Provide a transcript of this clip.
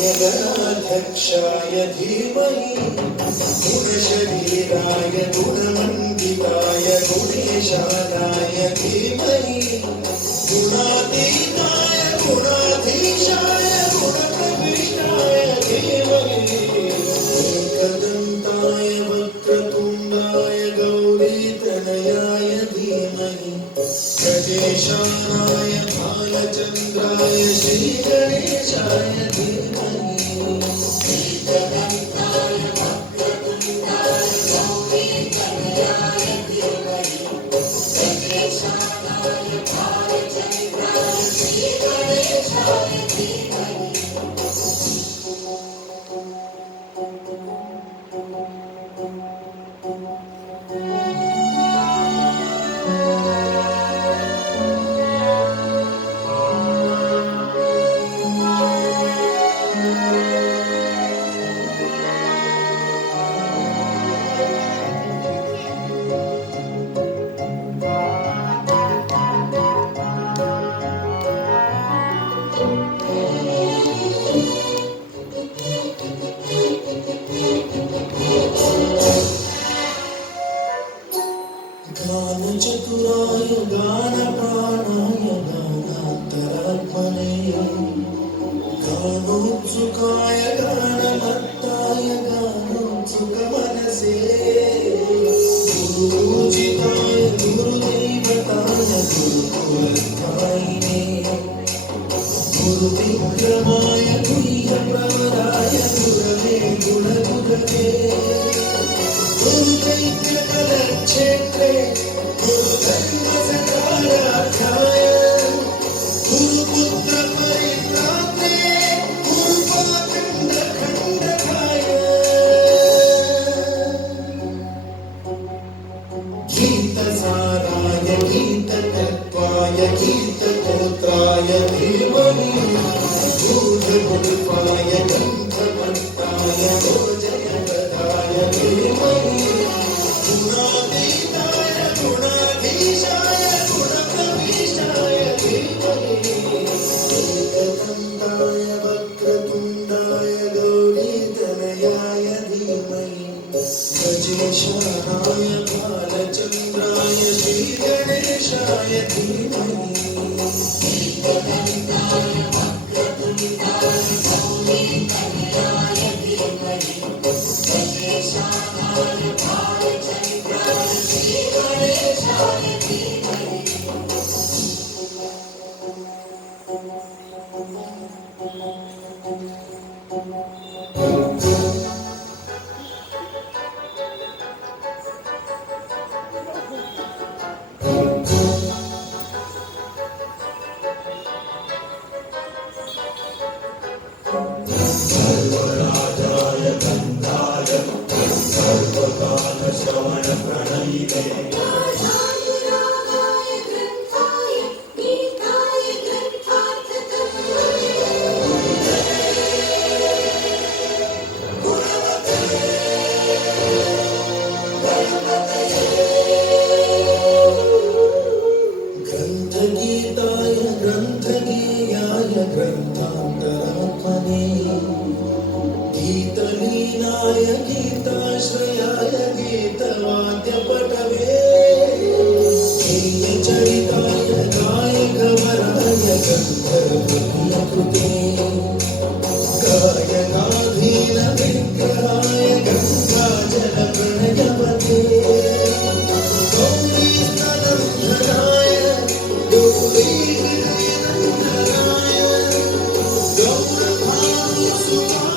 गणाध्यक्षाय धीमहि गुणशरीराय गुणमण्डिताय गुणेशानाय धीमहि गुणातीताय गुणाधीशाय गुणप्रविष्टाय धीमहि एकदन्ताय वक्रतुण्डाय गौरीतनयाय धीमहि गजेशानाय भालचन्द्राय श्रीगणेशाय धीमहि एकदन्ताय वक्रतुण्डाय गौरीतनयाय धीमहि गजेशानाय भालचन्द्राय श्रीगणेशाय धीमहि गानचतुराय गानप्राणाय गानान्तरात्मने गानोत्सुकाय गानमत्ताय गानोत्सुकमनसे गुरुपूजिताय गुरुदैवताय गुरुकुलस्थायिने गुरुविक्रमाय गुह्यप्रवराय गुरवे गुणगुरवे गुरुदैत्यकलक्षेत्रे गुरुधर्मसकाराध्याय गुरुपुत्रपरित्रात्रे गुरुपाखण्डखण्डकाय गीतसाराय गीततत्त्वाय गीतगोत्राय धीमहि गूढगुल्फाय गन्धमत्ताय भोजयप्रदाय धीमहि गुणातीताय गुणाधीशाय गुणप्रविष्टाय धीमहि एकदन्ताय वक्रतुण्डाय गौरीतनयाय धीमहि गजेशानाय भालचन्द्राय श्रीगणेशाय धीमहि एकदन्ताय वक्रतुण्डाय गौरीतनयाय धीमहि गजेशानाय भालचन्द्राय श्रीगणेशाय धीमहि सर्वराजाय गन्धाय सर्वकालश्रवणप्रणयिने राधानुरागाय ग्रन्थाय गीताय ग्रन्थगीताय ग्रन्थगेयाय ग्रन्थान्तरात्मने गीतलीनाय गीताश्रयाय गीतवाद्यपटवे गेयचरिताय गायकवराय गन्धर्वकृते गायकाधीनविग्रहाय गङ्गाजलप्रणयपते गौरीस्तनन्धराय गौरीगिरिनन्दनाय गौरभानुसुताय